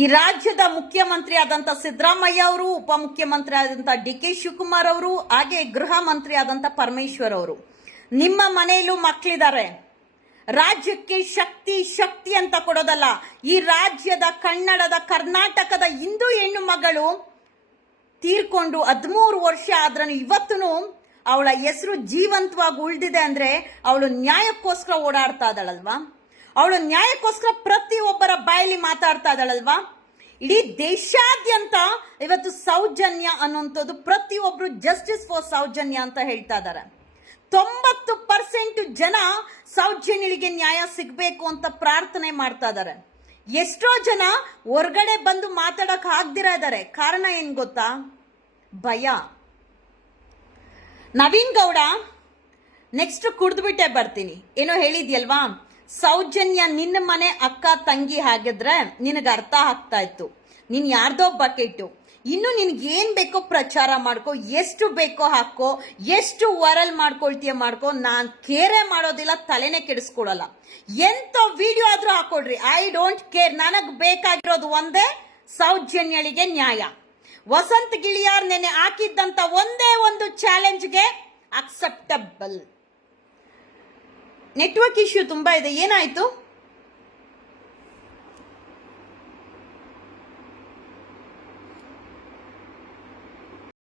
ಈ ರಾಜ್ಯದ ಮುಖ್ಯಮಂತ್ರಿ ಆದಂತ ಸಿದ್ದರಾಮಯ್ಯ ಅವರು, ಉಪಮುಖ್ಯಮಂತ್ರಿ ಆದಂತ ಡಿ.ಕೆ. ಶಿವಕುಮಾರ್ ಅವರು, ಹಾಗೆ ಗೃಹ ಮಂತ್ರಿ ಆದಂತ ಪರಮೇಶ್ವರ್ ಅವರು, ನಿಮ್ಮ ಮನೆಯಲ್ಲೂ ಮಕ್ಕಳಿದ್ದಾರೆ. ರಾಜ್ಯಕ್ಕೆ ಶಕ್ತಿ ಶಕ್ತಿ ಅಂತ ಕೊಡೋದಲ್ಲ. ಈ ರಾಜ್ಯದ ಕನ್ನಡದ ಕರ್ನಾಟಕದ ಹಿಂದೂ ಹೆಣ್ಣು ಮಗಳು ತೀರ್ಕೊಂಡು 13 ವರ್ಷ ಆದ್ರೂ ಇವತ್ತು ಅವಳ ಹೆಸರು ಜೀವಂತವಾಗಿ ಉಳಿದಿದೆ ಅಂದ್ರೆ ಅವಳು ನ್ಯಾಯಕ್ಕೋಸ್ಕರ ಓಡಾಡ್ತಾ ಇದ್ದಾಳಲ್ವಾ? ಅವಳು ನ್ಯಾಯಕ್ಕೋಸ್ಕರ ಪ್ರತಿಯೊಬ್ಬರ ಬಾಯಲ್ಲಿ ಮಾತಾಡ್ತಾ ಇದ್ದಾಳಲ್ವಾ? ಇಡೀ ದೇಶಾದ್ಯಂತ ಇವತ್ತು ಸೌಜನ್ಯ ಅನ್ನುವಂಥದ್ದು ಪ್ರತಿಯೊಬ್ರು ಜಸ್ಟಿಸ್ ಫಾರ್ ಸೌಜನ್ಯ ಅಂತ ಹೇಳ್ತಾ ಇದ್ದಾರೆ. 90% ಜನ ಸೌಜನ್ಯಳಿಗೆ ನ್ಯಾಯ ಸಿಗಬೇಕು ಅಂತ ಪ್ರಾರ್ಥನೆ ಮಾಡ್ತಾ ಇದ್ದಾರೆ. ಎಷ್ಟೋ ಜನ ಹೊರಗಡೆ ಬಂದು ಮಾತಾಡಕ್ ಆಗದಿರಾ ಇದ್ದಾರೆ. ಕಾರಣ ಏನ್ ಗೊತ್ತಾ? ಭಯ. ನವೀನ್ ಗೌಡ ನೆಕ್ಸ್ಟ್ ಕುಡಿದ್ಬಿಟ್ಟೆ ಬರ್ತೀನಿ ಏನೋ ಹೇಳಿದ್ಯಲ್ವಾ, ಸೌಜನ್ಯ ನಿನ್ನ ಮನೆ ಅಕ್ಕ ತಂಗಿ ಹಾಗಿದ್ರೆ ನಿನಗೆ ಅರ್ಥ ಆಗ್ತಾ ಇತ್ತು. ನೀನ್ ಯಾರ್ದೋ ಬಕೆಟ್ಟು. ಇನ್ನು ನಿನ್ಗೆ ಏನ್ ಬೇಕೋ ಪ್ರಚಾರ ಮಾಡ್ಕೋ, ಎಷ್ಟು ಬೇಕೋ ಹಾಕೋ, ಎಷ್ಟು ವೈರಲ್ ಮಾಡ್ಕೊಳ್ತೀಯ ಮಾಡ್ಕೋ. ನಾನ್ ಕೇರೆ ಮಾಡೋದಿಲ್ಲ, ತಲೆನೇ ಕೆಡಿಸ್ಕೊಳಲ್ಲ. ಎಂತ ವಿಡಿಯೋ ಆದ್ರೂ ಹಾಕೊಡ್ರಿ, ಐ ಡೋಂಟ್ ಕೇರ್. ನನಗ್ ಬೇಕಾಗಿರೋದು ಒಂದೇ, ಸೌಜನ್ಯಳಿಗೆ ನ್ಯಾಯ. ವಸಂತ್ ಗಿಳಿಯಾರ್ ನೆನೆ ಹಾಕಿದ್ದಂತ ಒಂದೇ ಒಂದು ಚಾಲೆಂಜ್ಗೆ ಅಕ್ಸೆಪ್ಟಬಲ್. ನೆಟ್ವರ್ಕ್ ಇಶ್ಯೂ ತುಂಬಾ ಇದೆ, ಏನಾಯ್ತು?